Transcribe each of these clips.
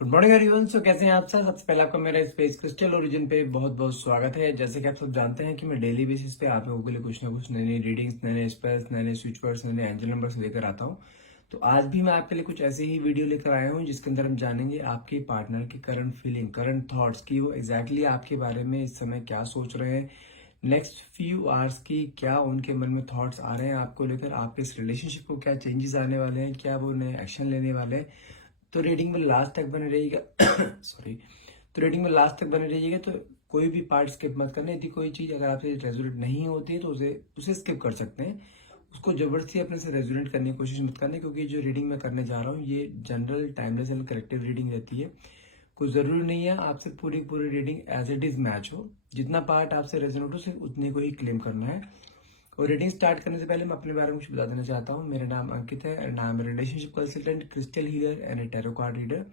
Good morning everyone. सो कैसे हैं आप सब। सबसे पहले आपका मेरा स्पेस क्रिस्टल ओरिजिन पे बहुत बहुत स्वागत है। जैसे कि आप सब जानते हैं कि मैं डेली बेसिस पे आप लोगों के लिए कुछ ना कुछ नई नई रीडिंग्स, नए नए स्पेल्स, नए नए स्विच वर्ड्स, नए नए एंजल नंबर्स लेकर आता हूं। तो आज भी मैं आपके लिए कुछ ऐसे ही वीडियो लेकर आया हूं जिसके अंदर हम जानेंगे आपके पार्टनर की करंट फीलिंग, करंट थॉट्स की वो एग्जैक्टली आपके बारे में इस समय क्या सोच रहे हैं। नेक्स्ट फ्यू आवर्स की क्या उनके मन में थॉट्स आ रहे हैं आपको लेकर, आपके इस रिलेशनशिप को क्या चेंजेस आने वाले हैं, क्या वो नए एक्शन लेने वाले हैं। तो रीडिंग में लास्ट तक बने रहिएगा। सॉरी। तो रीडिंग में लास्ट तक बने रहिएगा। तो कोई भी पार्ट स्किप मत करना। यदि कोई चीज अगर आपसे रेजोनेट नहीं होती है तो उसे उसे स्किप कर सकते हैं। उसको जबरदस्ती अपने से रेजोनेट करने की कोशिश मत करना, क्योंकि जो रीडिंग मैं करने जा रहा हूँ ये general timeless and collective reading रहती है। कोई जरूरी नहीं है आपसे पूरी पूरी reading as it is match हो। जितना पार्ट आपसे रेजोनेट हो सिर्फ उतने को ही क्लेम करना है। और रीडिंग स्टार्ट करने से पहले मैं अपने बारे में कुछ बता देना चाहता हूँ। मेरा नाम अंकित है and I am relationship consultant, crystal healer and A tarot card reader.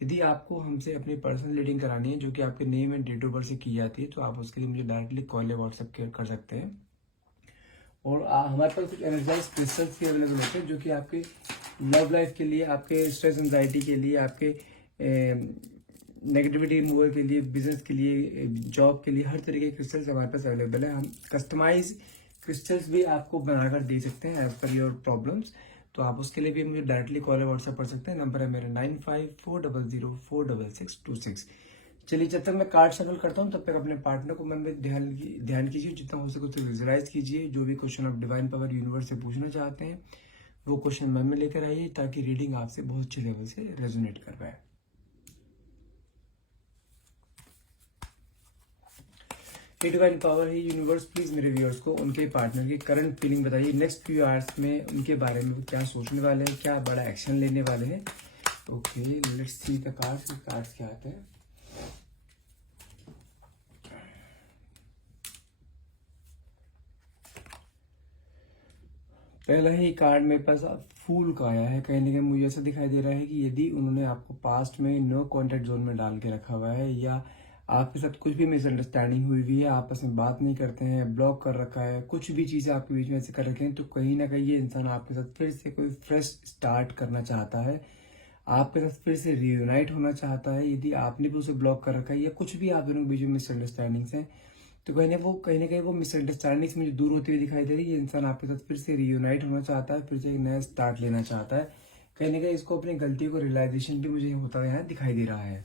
यदि आपको हमसे अपनी पर्सनल रीडिंग करानी है जो कि आपके name and date of birth से की जाती है तो आप उसके लिए मुझे डायरेक्टली कॉल या व्हाट्सएप कर सकते हैं। और हमारे पास कुछ एनर्जाइज क्रिस्टल्स भी अवेलेबल होते हैं जो कि आपके लव लाइफ के लिए, आपके स्ट्रेस एंजाइटी के लिए, आपके नेगेटिविटी रिमूवल के लिए, बिजनेस के लिए, जॉब के लिए, हर तरीके के क्रिस्टल्स हमारे पास अवेलेबल है। हम कस्टमाइज क्रिस्टल्स भी आपको बनाकर दे सकते हैं एज पर योर प्रॉब्लम्स। तो आप उसके लिए भी मुझे डायरेक्टली कॉल या व्हाट्सएप कर सकते हैं। नंबर है मेरा 9540046626। चलिए, जब तक मैं कार्ड शफल करता हूँ तब तक अपने पार्टनर को मन में ध्यान कीजिए, जितना हो सके उसे विजुअलाइज कीजिए। जो भी क्वेश्चन आप डिवाइन पावर यूनिवर्स से पूछना चाहते हैं वो क्वेश्चन मन में लेकर आइए ताकि रीडिंग आपसे बहुत अच्छे लेवल से रेजोनेट कर पाए। डिवाइन पावर है यूनिवर्स, प्लीज मेरे व्यूअर्स को उनके पार्टनर की करंट फीलिंग बताइए। नेक्स्ट फ्यू आवर्स में उनके बारे में वो क्या सोचने वाले हैं, क्या बड़ा एक्शन लेने वाले हैं। Okay, let's see the cards. Cards क्या आते हैं। पहला ही कार्ड मेरे पास फूल का आया है। कहीं ना कहीं मुझे ऐसा दिखाई दे रहा है कि यदि उन्होंने आपको पास्ट में नो कॉन्टेक्ट जोन में डाल के रखा हुआ है या आपके साथ कुछ भी मिसअंडरस्टैंडिंग हुई हुई है, आपस में बात नहीं करते हैं, ब्लॉक कर रखा है, कुछ भी चीजें आपके बीच में ऐसे कर रखे हैं, तो कहीं ना कहीं ये इंसान आपके साथ फिर से कोई फ्रेश स्टार्ट करना चाहता है, आपके साथ फिर से रियूनाइट होना चाहता है। यदि आपने भी उसे ब्लॉक कर रखा है या कुछ भी आप दोनों के बीच में मिसअंडरस्टैंडिंग्स हैं, तो कहीं ना कहीं वो मिसअंडरस्टैंडिंग्स मुझे दूर होती हुई दिखाई दे रही है। ये इंसान आपके साथ फिर से रियूनाइट होना चाहता है, फिर से एक नया स्टार्ट लेना चाहता है। कहीं ना कहीं इसको अपनी गलतियों को रियलाइजेशन भी मुझे होता यहाँ दिखाई दे रहा है।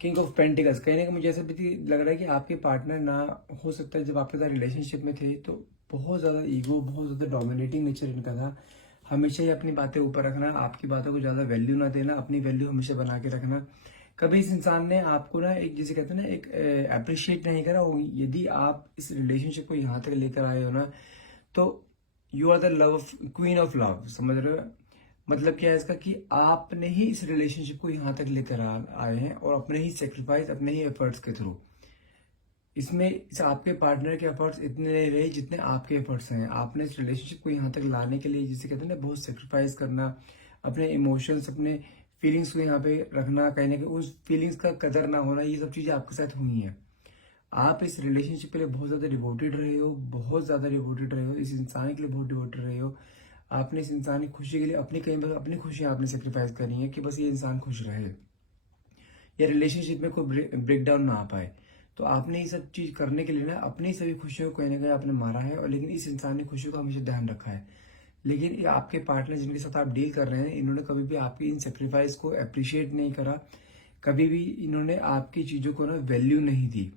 किंग ऑफ पेंटिकल्स, कहीं ना कहीं मुझे ऐसा भी लग रहा है कि आपके पार्टनर ना, हो सकता है जब आपके साथ रिलेशनशिप में थे तो बहुत ज्यादा ईगो, बहुत ज्यादा डोमिनेटिंग नेचर इनका था। हमेशा ही अपनी बातें ऊपर रखना, आपकी बातों को ज्यादा वैल्यू ना देना, अपनी वैल्यू हमेशा बना के रखना। कभी इस इंसान ने आपको ना, एक जिसे कहते हैं ना, एक अप्रिशिएट नहीं करा। यदि आप इस रिलेशनशिप को यहाँ तक लेकर आए हो ना, तो you are the love, queen of love, समझ रहे हो। मतलब क्या है इसका कि आपने ही इस रिलेशनशिप को यहाँ तक लेकर आए हैं और अपने ही सेक्रीफाइस, अपने ही एफर्ट्स के थ्रू। इसमें इस आपके पार्टनर के एफर्ट्स इतने नहीं रहे जितने आपके एफर्ट्स हैं। आपने इस रिलेशनशिप को यहाँ तक लाने के लिए, जिसे कहते हैं ना, बहुत सेक्रीफाइस करना, अपने इमोशंस, अपने फीलिंग्स को यहाँ पे रखना, कहीं ना कहीं उस फीलिंग्स का कदर ना होना, ये सब चीजें आपके साथ हुई हैं। आप इस रिलेशनशिप के लिए बहुत ज्यादा डिवोटेड रहे हो, बहुत ज्यादा डिवोटेड रहे हो, इस इंसान के लिए बहुत डिवोटेड रहे हो। आपने इस इंसान की खुशी के लिए अपनी, कहीं बस अपनी खुशी आपने सेक्रीफाइस करी है कि बस ये इंसान खुश रहे या रिलेशनशिप में कोई ब्रेक डाउन ना आ पाए। तो आपने ये सब चीज करने के लिए ना अपनी सभी खुशियों को कहीं ना कहीं आपने मारा है, और लेकिन इस इंसान ने खुशियों का हमेशा ध्यान रखा है। लेकिन ये आपके पार्टनर जिनके साथ आप डील कर रहे हैं, इन्होंने कभी भी आपकी इन सेक्रीफाइस को अप्रिशिएट नहीं करा। कभी भी इन्होंने आपकी चीजों को ना वैल्यू नहीं दी।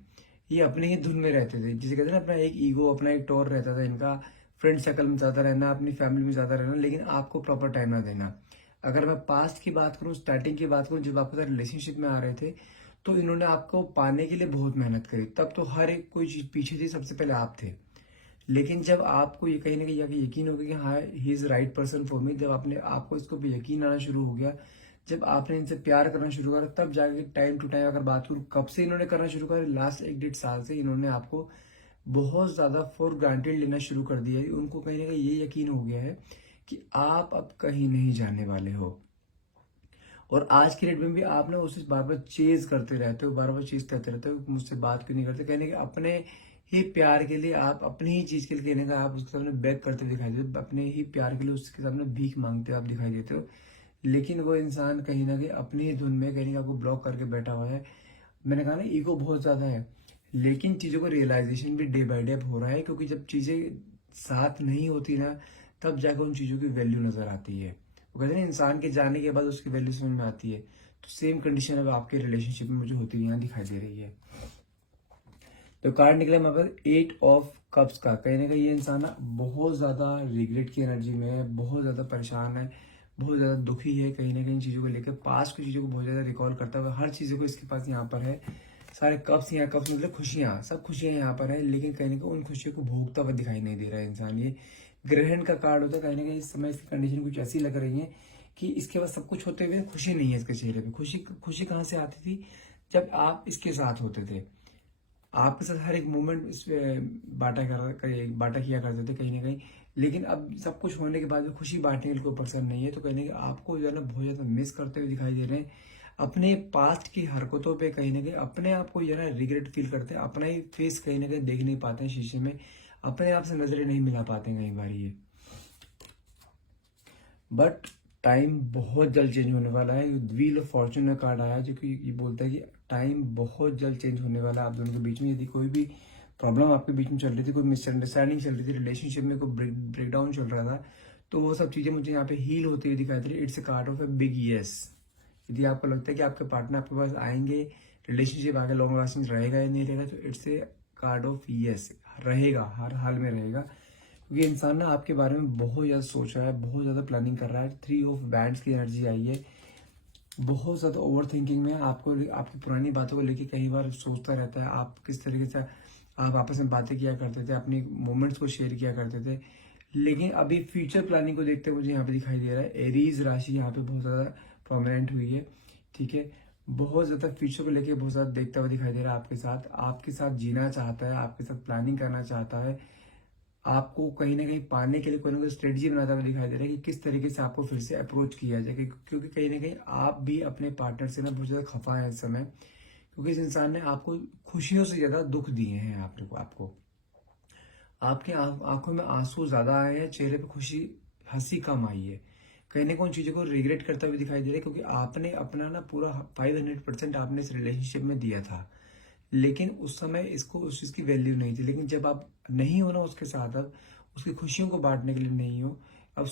ये अपने ही धुन में रहते थे, जिसे कहते हैं ना, अपना एक ईगो, अपना एक टोर रहता था इनका। फ्रेंड सर्कल में ज्यादा रहना, अपनी फैमिली में ज्यादा रहना, लेकिन आपको प्रॉपर टाइम ना देना। अगर मैं पास्ट की बात करूं, स्टार्टिंग की बात करूं, जब आपके साथ रिलेशनशिप में आ रहे थे तो इन्होंने आपको पाने के लिए बहुत मेहनत करी। तब तो हर एक कोई चीज पीछे थी, सबसे पहले आप थे। लेकिन जब आपको ये कहीं ना कहीं यकीन हो गया कि हाँ, he is right person for me, जब आपने, आपको इसको भी यकीन आना शुरू हो गया, जब आपने इनसे प्यार करना शुरू करा, तब जाके टाइम टू टाइम, अगर बात करूँ कब से इन्होंने करना शुरू करा, लास्ट 1 डेढ़ साल से इन्होंने आपको बहुत ज्यादा फॉर ग्रांटेड लेना शुरू कर दिया है। उनको कहीं ना कहीं ये यकीन हो गया है कि आप अब कहीं नहीं जाने वाले हो। और आज की डेट में भी आप ना उसे बार बार चेज करते रहते हो, बार बार चेज करते रहते हो, मुझसे बात क्यों नहीं करते, कहने के अपने ही प्यार के लिए, आप अपनी ही चीज के लिए, कहने का आप उसके सामने बैक करते दिखाई देते हो, अपने ही प्यार के लिए उसके सामने भीख मांगते हो आप दिखाई देते हो। लेकिन वो इंसान कहीं ना कहीं अपनी ही धुन में कहीं ना कहीं आपको ब्लॉक करके बैठा हुआ है। मैंने कहा ना, ईगो बहुत ज्यादा है। लेकिन चीजों को रियलाइजेशन भी डे बाय डे हो रहा है, क्योंकि जब चीजें साथ नहीं होती ना, तब जाकर उन चीजों की वैल्यू नजर आती है। वो कहते हैं ना, इंसान के जाने के बाद उसकी वैल्यू समझ में आती है। तो सेम कंडीशन अब आपके रिलेशनशिप में मुझे होती हुई यहाँ दिखाई दे रही है। तो कार्ड निकला हमारे पास 8 ऑफ कप्स का। कहीं ना कहीं ये इंसान ना बहुत ज्यादा रिग्रेट की एनर्जी में है, बहुत ज्यादा परेशान है, बहुत ज्यादा दुखी है, कहीं ना कहीं चीजों को लेकर, पास्ट की चीजों को बहुत ज्यादा रिकॉल करता हुआ हर चीजों को इसके पास यहाँ पर है। सारे कप्स, यहाँ कप्स मतलब खुशियां, सब खुशियां यहाँ पर है, लेकिन कहीं ना कहीं उन खुशियों को भोगता हुआ दिखाई नहीं दे रहा है इंसान। ये ग्रहण का कार्ड होता है। कहीं ना कहीं इस समय इसकी कंडीशन कुछ ऐसी लग रही है कि इसके पास सब कुछ होते हुए खुशी नहीं है इसके चेहरे पे। खुशी खुशी कहाँ से आती थी? जब आप इसके साथ होते थे, आपके साथ हर एक मोमेंट इस पे बांटा किया करते थे कहीं ना कहीं। लेकिन अब सब कुछ होने के बाद भी खुशी बांटने के लिए कोई पर्सन नहीं है। तो कहीं ना कहीं आपको जो है ना बहुत ज्यादा मिस करते हुए दिखाई दे रहे हैं। अपने पास्ट की हरकतों पे कहीं ना कहीं अपने आप को जो है ना रिग्रेट फील करते हैं, अपना ही फेस कहीं ना कहीं देख नहीं पाते हैं शीशे में, अपने आप से नजरें नहीं मिला पाते हैं कई बार ये। बट टाइम बहुत जल्द चेंज होने वाला है। व्हील ऑफ फॉर्चून का कार्ड आया जो कि ये बोलता है कि टाइम बहुत जल्द चेंज होने वाला है आप दोनों के बीच में। यदि कोई भी प्रॉब्लम आपके बीच में चल रही थी, कोई मिसअंडरस्टैंडिंग चल रही थी, रिलेशनशिप में कोई ब्रेकडाउन चल रहा था, तो वो सब चीजें मुझे यहाँ पे हील होती हुई दिखाई दे रही है। It's a card of a big yes. यदि आपको लगता है कि आपके पार्टनर आपके पास आएंगे, रिलेशनशिप आगे लॉन्ग लास्टिंग रहेगा या नहीं रहेगा, तो it's a card of yes, रहेगा, हर हाल में रहेगा। क्योंकि इंसान ना आपके बारे में बहुत ज्यादा सोच रहा है, बहुत ज्यादा प्लानिंग कर रहा है। 3 ऑफ बैंड्स की एनर्जी आई है। बहुत ज्यादा ओवर थिंकिंग में आपको, आपकी पुरानी बातों को लेके कई बार सोचता रहता है। आप किस तरीके से आप आपस में बातें किया करते थे, अपनी मोमेंट्स को शेयर किया करते थे। लेकिन अभी फ्यूचर प्लानिंग को देखते हुए मुझे यहाँ पे दिखाई दे रहा है एरीज राशि यहाँ पे बहुत ज्यादा प्रोमिनेंट हुई है। ठीक है, बहुत ज्यादा फ्यूचर को लेके बहुत ज्यादा देखता हुआ दिखाई दे रहा है आपके साथ जीना चाहता है, आपके साथ प्लानिंग करना चाहता है। आपको कहीं ना कहीं पाने के लिए कोई ना कोई स्ट्रेटजी बनाता हुआ दिखाई दे रहा है कि किस तरीके से आपको फिर से अप्रोच किया जाए। क्योंकि कहीं ना कहीं आप भी अपने पार्टनर से ना बहुत ज्यादा खफा है इस समय, क्योंकि इस इंसान ने आपको खुशियों से ज्यादा दुख दिए हैं। आपको आपके आंखों में आंसू ज्यादा आए हैं, चेहरे पे खुशी, हंसी कम आई है। कहीं ना कहीं उन चीजों को रिग्रेट करता हुआ दिखाई दे रहा है, क्योंकि आपने अपना ना पूरा 500% आपने इस रिलेशनशिप में दिया था। लेकिन उस समय इसको उस चीज की वैल्यू नहीं थी। लेकिन जब आप नहीं हो ना उसके साथ, अब उसकी खुशियों को बांटने के लिए नहीं हो, अब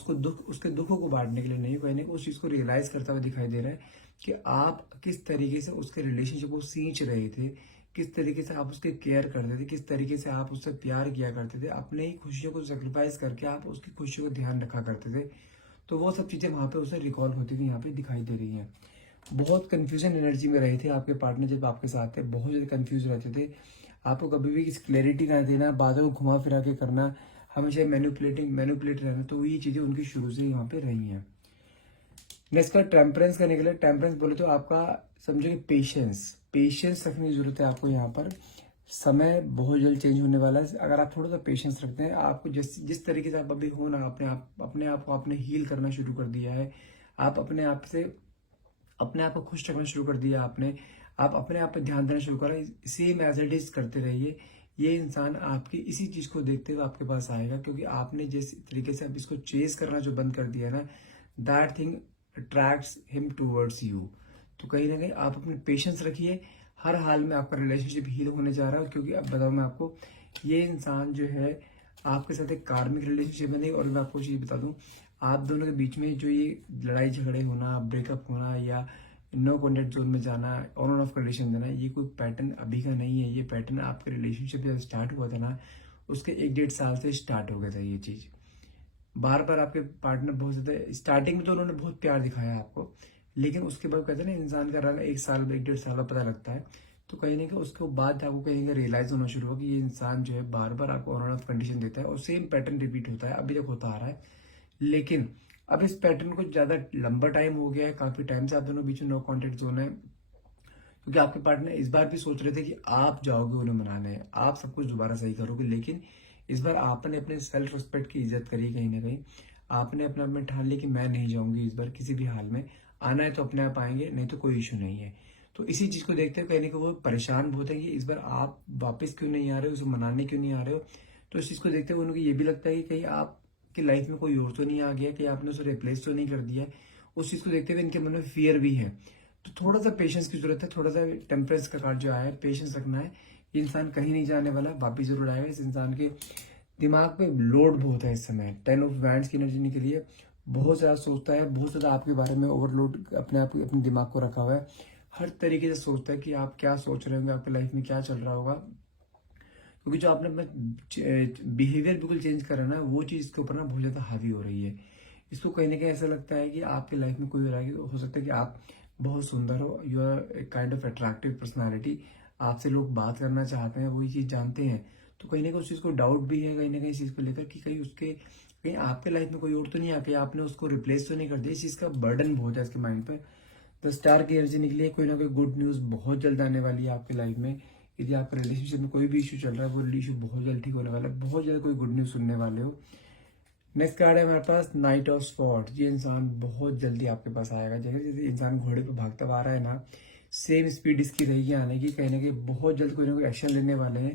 उसके दुखों को बांटने के लिए नहीं हो, कहीं ना कहीं उस चीज को रियलाइज करता हुआ दिखाई दे रहा है कि आप किस तरीके से उसके रिलेशनशिप को सींच रहे थे, किस तरीके से आप उसके केयर करते थे, किस तरीके से आप उससे प्यार किया करते थे, अपने ही खुशियों को सेक्रीफाइस करके आप उसकी खुशियों का ध्यान रखा करते थे। तो वो सब चीजें वहां पे उसे रिकॉल होती हुई यहाँ पे दिखाई दे रही हैं। बहुत कंफ्यूजन एनर्जी में रहे थे आपके पार्टनर जब आपके साथ थे, बहुत ज्यादा कंफ्यूज रहते थे। आपको कभी भी किसी क्लैरिटी ना देना, बातों को घुमा फिरा के करना, हमेशा मैनिपुलेट रहना, तो ये चीजें उनकी शुरू से यहाँ पे रही हैं। नेक्स्ट का टेम्परेंस का निकला। टेम्परेंस बोले तो आपका समझो कि पेशेंस रखने की जरूरत है आपको यहाँ पर। समय बहुत जल्द चेंज होने वाला है। अगर आप थोड़ा सा पेशेंस रखते हैं, आपको जिस तरीके से आप अभी हो ना, अपने आप को आपने हील करना शुरू कर दिया है। आप अपने आप को खुश रखना शुरू कर दिया आपने, आप अपने आप पे ध्यान देना शुरू करा, सेम एज इट इज करते रहिए। ये इंसान आपकी इसी चीज को देखते हुए आपके पास आएगा, क्योंकि आपने जिस तरीके से अब इसको चेज करना जो बंद कर दिया ना, that thing attracts him towards you. तो कहीं ना कहीं आप अपने पेशेंस रखिए, हर हाल में आपका रिलेशनशिप हील होने जा रहा है। क्योंकि अब बताऊं मैं आपको, ये इंसान जो है आपके साथ एक कार्मिक रिलेशनशिप है नहीं। और मैं आपको चीज बता दूं, आप दोनों के बीच में जो ये लड़ाई झगड़े होना, ब्रेकअप होना या नो कॉन्टेक्ट जोन में जाना, ऑन एंड ऑफ कंडीशन देना, ये कोई पैटर्न अभी का नहीं है। ये पैटर्न आपके रिलेशनशिप जब स्टार्ट हुआ था ना, उसके 1-1.5 साल से स्टार्ट हो गया था ये चीज। बार बार आपके पार्टनर बहुत ज्यादा, स्टार्टिंग में तो उन्होंने बहुत प्यार दिखाया आपको, लेकिन उसके बाद कहते हैं ना, इंसान का रंग 1 साल 1-1.5 साल का पता लगता है। तो कहीं ना कहीं उसके बाद आपको कहीं ना रियलाइज होना शुरू हुआ कि ये इंसान जो है बार बार आपको ऑन एंड ऑफ कंडीशन देता है, और सेम पैटर्न रिपीट होता है, अभी तक होता आ रहा है। लेकिन अब इस पैटर्न को ज्यादा लंबा टाइम हो गया है, काफी टाइम से आप दोनों बीच में नो कॉन्टेक्ट जोन है। क्योंकि आपके पार्टनर इस बार भी सोच रहे थे कि आप जाओगे उन्हें मनाने, आप सब कुछ दोबारा सही करोगे। लेकिन इस बार आपने अपने सेल्फ रिस्पेक्ट की इज्जत करी कहीं ना कहीं। आपने अपने आप में ठान लिया कि मैं नहीं जाऊंगी इस बार किसी भी हाल में। आना है तो अपने आप आएंगे, नहीं तो कोई इशू नहीं है। तो इसी चीज को देखते हुए कहीं ना कहीं वो परेशान बहुत है कि इस बार आप वापस क्यों नहीं आ रहे हो, उसे मनाने क्यों नहीं आ रहे हो। तो इस चीज को देखते हुए उनको ये भी लगता है कि कहीं आपकी लाइफ में कोई और तो नहीं आ गया, कि आपने उसे रिप्लेस तो नहीं कर दिया है। उस चीज को देखते हुए इनके मन में फियर भी है। तो थोड़ा सा पेशेंस की जरूरत है, थोड़ा सा टेम्परेंस का कार्ड जो आया है, पेशेंस रखना है। ये इंसान कहीं नहीं जाने वाला, वापिस जरूर आएगा। इस इंसान के दिमाग पे लोड बहुत है इस समय, 10 ऑफ वैंड्स की एनर्जी के लिए बहुत ज्यादा सोचता है, बहुत ज्यादा आपके बारे में ओवरलोड अपने दिमाग को रखा हुआ है। हर तरीके से सोचता है कि आप क्या सोच रहे होंगे, आपकी लाइफ में क्या चल रहा होगा, क्योंकि जो आपने अपना बिहेवियर बिल्कुल चेंज करा ना, वो चीज इसके ऊपर ना बहुत ज्यादा हावी हो रही है। इसको कहीं ना कहीं ऐसा लगता है कि आपके लाइफ में कोई हो सकता है कि आप बहुत सुंदर हो, you are kind of attractive personality, आपसे लोग बात करना चाहते हैं, वही चीज जानते हैं। तो कहीं ना कहीं उस चीज को डाउट भी है, कहीं ना कहीं इस चीज को लेकर कि कहीं आपके लाइफ में कोई और तो नहीं आके आपने उसको रिप्लेस तो नहीं कर दिया। इस चीज का बर्डन बहुत है इसके माइंड पर। द स्टार की एनर्जी निकली है, कोई ना कोई गुड न्यूज बहुत जल्द आने वाली है आपकी लाइफ में। यदि आपके रिलेशनशिप में कोई भी इशू चल रहा है, वो इशू बहुत जल्द ठीक होने वाला है, बहुत जल्द कोई गुड न्यूज सुनने वाले हो। नेक्स्ट कार्ड है हमारे पास नाइट ऑफ स्वॉर्ड्स। ये इंसान बहुत जल्दी आपके पास आएगा। जैसे जैसे इंसान घोड़े पर भागता हुआ आ रहा है ना, सेम स्पीड इसकी रहेगी आने की। कहीं ना कहीं बहुत जल्द कोई ना कोई एक्शन लेने वाले हैं।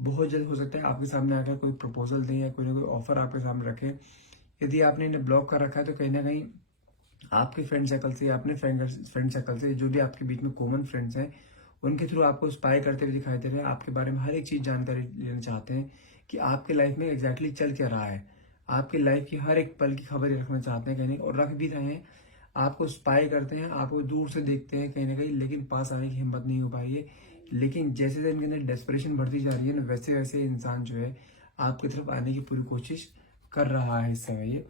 बहुत जल्द हो सकता है आपके सामने आकर कोई प्रपोजल दें या कोई ना कोई ऑफर आपके सामने रखें। यदि आपने इन्हें ब्लॉक कर रखा है तो कहीं ना कहीं आपके फ्रेंड सर्कल से, अपने फ्रेंड सर्कल से, जो भी आपके बीच में कॉमन फ्रेंड्स हैं, उनके थ्रू आपको स्पाई करते हुए दिखाई दे रहे हैं। आपके बारे में हर एक चीज जानकारी लेना चाहते हैं कि आपके लाइफ में एग्जैक्टली चल क्या रहा है। आपकी लाइफ की हर एक पल की खबर रखना चाहते हैं कहीं ना कहीं, और रख भी रहे हैं। आपको स्पाई करते हैं, आपको दूर से देखते हैं कहीं ना कहीं, लेकिन पास आने की हिम्मत नहीं हो पा रही है। लेकिन जैसे जैसे इनके अंदर डेस्परेशन बढ़ती जा रही है ना, वैसे वैसे इंसान जो है आपकी तरफ आने की पूरी कोशिश कर रहा है इस समय। ये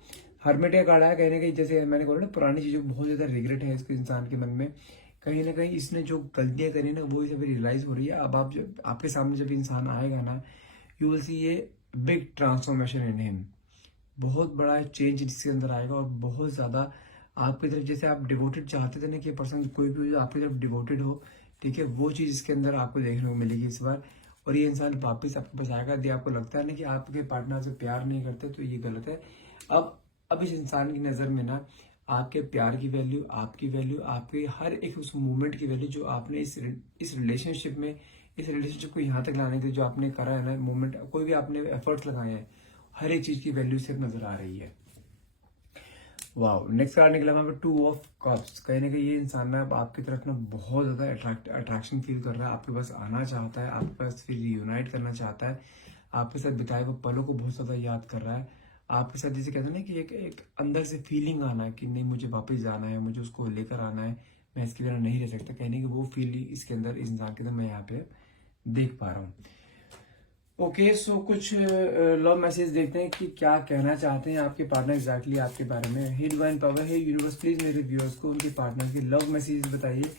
हर्मिट का कार्ड है। कहीं ना कहीं जैसे मैंने बोला ना, पुरानी चीजों को बहुत ज्यादा रिग्रेट है इसके इंसान के मन में। कहीं ना कहीं इसने जो गलतियां करी ना, वो इसे रियलाइज हो रही है। अब आप जब आपके सामने जब इंसान आएगा ना, यू विल सी ये बिग ट्रांसफॉर्मेशन इन हिम। बहुत बड़ा चेंज इसके अंदर आएगा, और बहुत ज्यादा आपकी तरफ, जैसे आप डिवोटेड चाहते थे ना कि पर्सन कोई भी जो आपकी तरफ डिवोटेड हो, ठीक है, वो चीज इसके अंदर आपको देखने को मिलेगी इस बार। और ये इंसान वापस आपके पास आएगा। यदि आपको लगता है ना कि आपके पार्टनर से प्यार नहीं करते, तो ये गलत है। अब इस इंसान की नजर में ना आपके प्यार की वैल्यू, आपकी वैल्यू, आपके हर एक उस मूवमेंट की वैल्यू जो आपने इस रिलेशनशिप में, इस रिलेशनशिप को यहाँ तक लाने के लिए जो आपने करा है ना मूवमेंट, कोई भी आपने एफर्ट्स लगाए हैं, हर एक चीज की वैल्यू सिर्फ नजर आ रही है। वाओ, नेक्स्ट कार्ड निकला वहां पे 2 ऑफ कप्स। कहीं ना कहीं ये इंसान ना अब आपकी तरफ ना बहुत ज्यादा अट्रैक्शन फील कर रहा है, आपके पास आना चाहता है, आपके पास फिर यूनाइट करना चाहता है, आपके साथ बिताए हुए पलों को बहुत ज्यादा याद कर रहा है। आपके साथ जैसे कहते हैं ना कि एक अंदर से फीलिंग आना है कि नहीं, मुझे वापस जाना है, मुझे उसको लेकर आना है, मैं इसके बिना नहीं रह सकता। कहने की वो फीलिंग इसके अंदर, इस इंसान के अंदर मैं यहाँ पे देख पा रहा हूँ। ओके, सो कुछ लव मैसेज देखते हैं कि क्या कहना चाहते हैं आपके पार्टनर एग्जैक्टली आपके बारे में। हे डिवाइन पावर, हे यूनिवर्स, प्लीज मेरे व्यूअर्स को उनके पार्टनर के लव मैसेज बताइए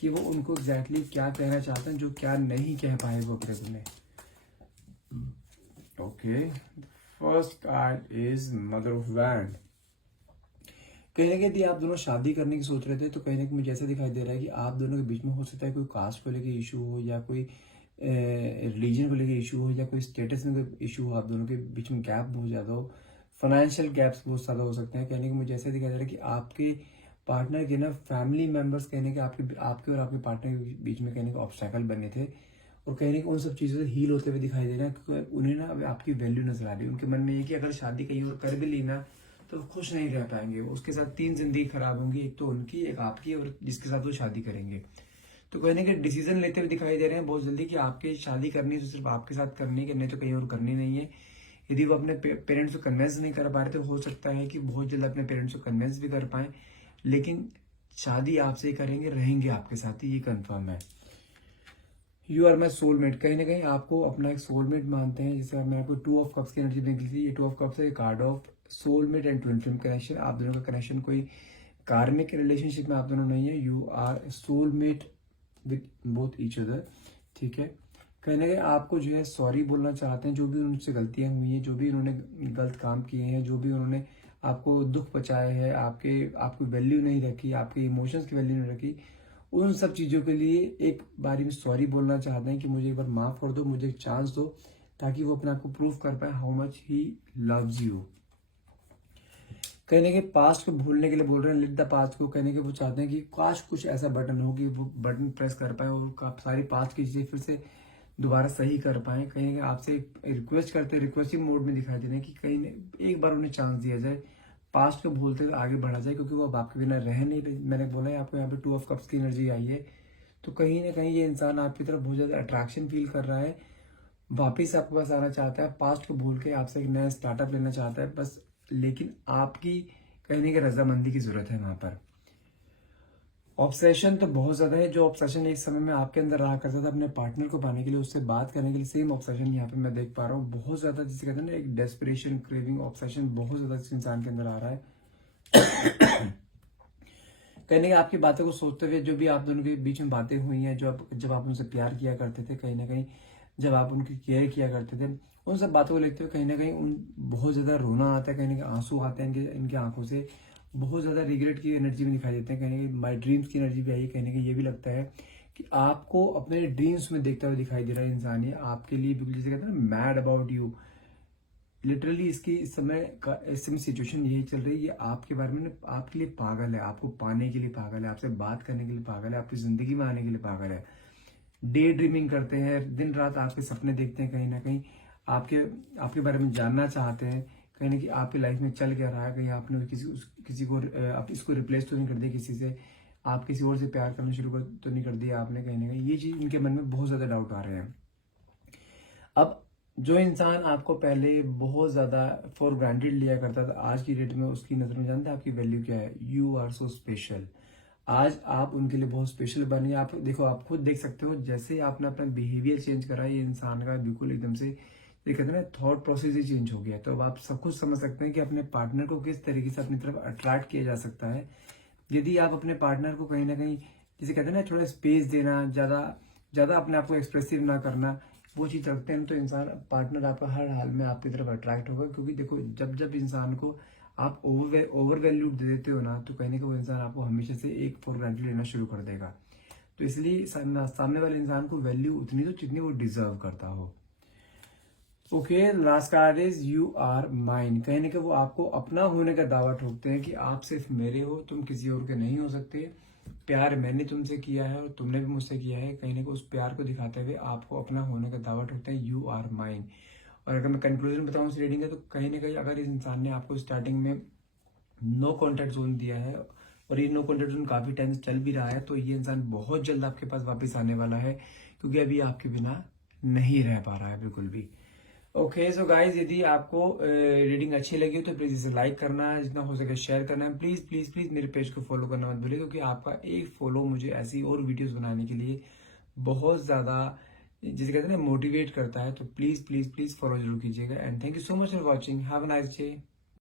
कि वो उनको एग्जैक्टली क्या कहना चाहते हैं, जो क्या नहीं कह पाए वो अपने को में। Okay, first card is mother of wand. कहीं ना कहीं यदि आप दोनों शादी करने की सोच रहे थे, तो कहीं ना कहीं मुझे ऐसा दिखाई दे रहा है कि आप दोनों के बीच में हो सकता है कोई कास्ट को लेकर इशू हो, या कोई रिलीजन को लेकर इशू हो, या कोई स्टेटस में कोई इशू हो। आप दोनों के बीच में गैप बहुत ज्यादा हो, फाइनेंशियल गैप्स बहुत ज्यादा हो सकते हैं। कहने की मुझे ऐसा दिखाई दे रहा है कि आपके पार्टनर के ना फैमिली मेंबर्स कहने के आपके और आपके पार्टनर के बीच में कहने के ऑब्स्टैकल बने थे, और कहने के उन सब चीजों से हील होते हुए दिखाई दे रहे हैं, क्योंकि उन्हें ना अब आपकी वैल्यू नजर आ रही है। उनके मन में ये कि अगर शादी कहीं और कर भी ली ना, तो खुश नहीं रह पाएंगे। वो उसके साथ 3 जिंदगी खराब होंगी, एक तो उनकी, एक आपकी, और जिसके साथ वो शादी करेंगे। तो कहने के डिसीजन लेते हुए दिखाई दे रहे हैं बहुत जल्दी कि आपकी शादी करनी है तो सिर्फ आपके साथ करनी है, नहीं तो कहीं और करनी नहीं है। यदि वो अपने पेरेंट्स को कन्विंस नहीं कर पा रहे, तो हो सकता है कि बहुत जल्द अपने पेरेंट्स को कन्विंस भी कर पाए, लेकिन शादी आपसे ही करेंगे, रहेंगे आपके साथ ही, ये कंफर्म है। You are my soulmate. कहीं ना कहीं आपको अपना एक सोलमेट मानते हैं। जैसे मैं आपको 2 ऑफ कप्स की एनर्जी निकली थी, ये 2 ऑफ कप्स है, card of soulmate and twin flame connection. आप दोनों का कनेक्शन कोई कार्मिक रिलेशनशिप में आप दोनों नहीं है, you are soulmate with both each other, ठीक है। कहीं ना कहीं आपको जो है सॉरी बोलना चाहते हैं, जो भी उनसे गलतियां हुई हैं, जो भी उन्होंने गलत काम किए हैं, जो भी उन्होंने आपको दुख पहुंचाए हैं, आपकी वैल्यू नहीं रखी, आपके इमोशंस की वैल्यू नहीं रखी, उन सब चीजों के लिए एक बारी में सॉरी बोलना चाहते हैं कि मुझे एक बार माफ कर दो, मुझे एक चांस दो, ताकि वो अपने आप को प्रूव कर पाए how much he loves you. कहने के पास्ट को भूलने के लिए बोल रहे हैं, लिट द पास्ट को। कहने के वो चाहते हैं कि काश कुछ ऐसा बटन हो कि वो बटन प्रेस कर पाए और सारी पास्ट की चीजें फिर से दोबारा सही कर पाए। कहीं आपसे रिक्वेस्ट करते हैं, रिक्वेस्टिंग मोड में दिखाई दे रहे हैं कि कहीं एक बार उन्हें चांस दिया जाए, पास्ट को भूलते हुए आगे बढ़ा जाए, क्योंकि वो अब आपके बिना रह नहीं रही। मैंने बोला है आपको यहाँ पे 2 ऑफ कप्स की एनर्जी आई है, तो कहीं ना कहीं ये इंसान आपकी तरफ बहुत ज्यादा अट्रैक्शन फील कर रहा है, वापिस आपके पास आना चाहता है, पास्ट को भूल के आपसे एक नया स्टार्टअप लेना चाहता है बस। लेकिन आपकी कहने की रजामंदी की जरूरत है वहां पर। ऑब्सेशन तो बहुत ज्यादा है। जो ऑब्सेशन एक समय में आपके अंदर रहा करता था अपने पार्टनर को पाने के लिए, उससे बात करने के लिए, सेम ऑब्सेशन यहाँ पे मैं देख पा रहा हूँ बहुत ज्यादा, जिसे कहते हैं ना एक डेस्परेशन, क्रेविंग, ऑब्सेशन बहुत ज्यादा इस इंसान के अंदर आ रहा है। कहने आपकी बातों को सोचते हुए जो भी आप दोनों के बीच में बातें हुई हैं, जब आप उनसे प्यार किया करते थे, कहीं ना कहीं जब आप उनकी केयर किया करते थे, उन सब बातों को लेते हुए कहीं ना कहीं उन बहुत ज्यादा रोना आता है, कहीं ना कहीं आंसू आते हैं इनकी आंखों से, बहुत ज्यादा रिग्रेट की एनर्जी भी दिखाई देते हैं, कहीं ना कहीं माई ड्रीम्स की एनर्जी भी आई है। कहीं ना कहीं ये भी लगता है कि आपको अपने ड्रीम्स में देखता हुआ दिखाई दे रहा है इंसान, ये आपके लिए बिल्कुल जैसे कहते हैं ना मैड अबाउट यू। लिटरली इसकी इस समय सिचुएशन यही चल रही है, ये आपके बारे में आपके लिए पागल है, आपको पाने के लिए पागल है, आपसे बात करने के लिए पागल है, आपकी जिंदगी में आने के लिए पागल है। डे ड्रीमिंग करते हैं, दिन रात आपके सपने देखते हैं, कहीं ना कहीं आपके आपके बारे में जानना चाहते हैं, कहीं ना कहीं आपकी लाइफ में चल क्या रहा है, कहीं आपने किसी को आप इसको रिप्लेस तो नहीं कर दिया किसी से, आप किसी और से प्यार करना शुरू कर तो नहीं कर दिया आपने, कहीं ना कहीं ये चीज इनके मन में बहुत ज्यादा डाउट आ रहे हैं। अब जो इंसान आपको पहले बहुत ज्यादा फॉर ग्रांटेड लिया करता था, आज की डेट में उसकी नजर में जानते हैं आपकी वैल्यू क्या है? You are so special. आज आप उनके लिए बहुत स्पेशल बनिए। आप देखो, आप खुद देख सकते हो, जैसे आपने अपना बिहेवियर चेंज करा है, ये इंसान का बिल्कुल एकदम से ये कहते हैं ना थॉट प्रोसेस ही चेंज हो गया। तो अब आप सब कुछ समझ सकते हैं कि अपने पार्टनर को किस तरीके से अपनी तरफ अट्रैक्ट किया जा सकता है। यदि आप अपने पार्टनर को कहीं ना कहीं जिसे कहते हैं ना थोड़ा स्पेस देना, ज्यादा ज्यादा अपने आप को एक्सप्रेसिव ना करना, वो चीज रखते हैं तो इंसान पार्टनर आपका हर हाल में आपकी तरफ अट्रैक्ट होगा। क्योंकि देखो, जब जब इंसान को आप ओवर वैल्यू दे देते हो ना, तो कहीं ना कहीं वो इंसान आपको हमेशा से एक फॉर ग्रांटेड लेना शुरू कर देगा। तो इसलिए सामने वाले इंसान को वैल्यू उतनी दो जितनी वो डिजर्व करता हो। Okay, last card is you are mine. कहीं ना कहीं वो आपको अपना होने का दावा ठोकते हैं कि आप सिर्फ मेरे हो, तुम किसी और के नहीं हो सकते। प्यार मैंने तुमसे किया है और तुमने भी मुझसे किया है। कहीं ना कहीं उस प्यार को दिखाते हुए आपको अपना होने का दावा ठोकते हैं, यू आर माइन। और अगर मैं कंक्लूजन बताऊं इस रीडिंग का, तो कहीं ना कहीं अगर इस इंसान ने आपको स्टार्टिंग में नो कॉन्टेक्ट जोन दिया है और ये नो कॉन्टेक्ट जोन काफी टाइम से चल भी रहा है, तो ये इंसान बहुत जल्द आपके पास वापस आने वाला है, क्योंकि अभी आपके बिना नहीं रह पा रहा है बिल्कुल भी। ओके सो गाइज, यदि आपको रीडिंग अच्छी लगी हो तो प्लीज इसे लाइक करना है, जितना हो सके शेयर करना है। प्लीज प्लीज प्लीज मेरे पेज को फॉलो करना मत भूलिए, क्योंकि आपका एक फॉलो मुझे ऐसी और वीडियोस बनाने के लिए बहुत ज्यादा जिसे कहते हैं ना मोटिवेट करता है। तो प्लीज प्लीज प्लीज फॉलो जरूर कीजिएगा। And thank you so much for watching. Have a nice day.